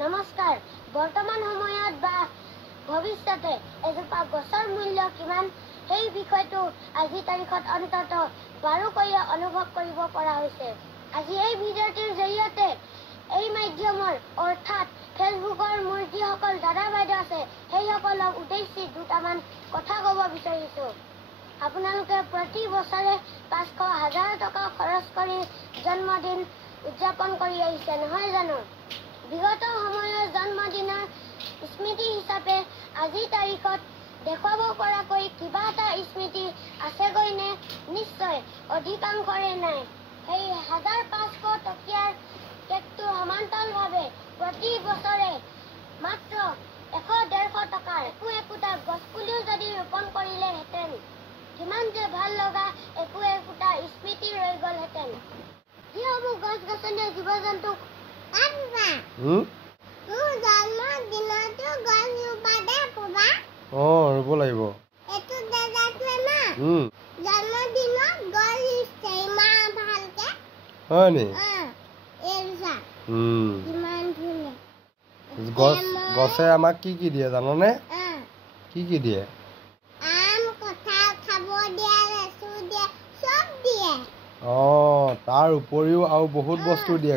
নমস্কাৰ। বৰ্তমান সময়ত বা ভৱিষ্যতে এজোপা গছৰ মূল্য কিমান সেই বিষয়টো আজি তাৰিখত অন্তত বাৰুকৈয়ে অনুভৱ কৰিব পৰা হৈছে। আজি এই ভিডিঅ'টিৰ জৰিয়তে এই মাধ্যমৰ অৰ্থাৎ ফেচবুকৰ মোৰ যিসকল দাদা বাইদেউ আছে সেইসকলক উদ্দেশ্যি দুটামান কথা ক'ব বিচাৰিছোঁ। আপোনালোকে প্ৰতি বছৰে 500,000 টকা খৰচ কৰি জন্মদিন উদযাপন কৰি আহিছে নহয় জানো? বিগত সময়ৰ জন্মদিনৰ স্মৃতি হিচাপে আজিৰ তাৰিখত দেখুৱাব পৰাকৈ কিবা এটা স্মৃতি আছেগৈ নে? নিশ্চয় অধিকাংশৰে নাই। সেই 1,500 টকীয়াৰ কেকটো সমান্তৰালভাৱে প্ৰতি বছৰে মাত্ৰ 100-150 টকাৰ একোটা গছপুলিও যদি ৰোপণ কৰিলেহেঁতেন কিমান যে ভাল লগা একোটা স্মৃতি ৰৈ গ'লহেঁতেন। যিসমূহ গছ-গছনিয়ে জীৱ-জন্তুক ৰুব লাগিব। হয় নি? গছে আমাক কি কি দিয়ে জাননে? কি কি দিয়ে? তাৰ উপৰিও আৰু বহুত বস্তু দিয়ে।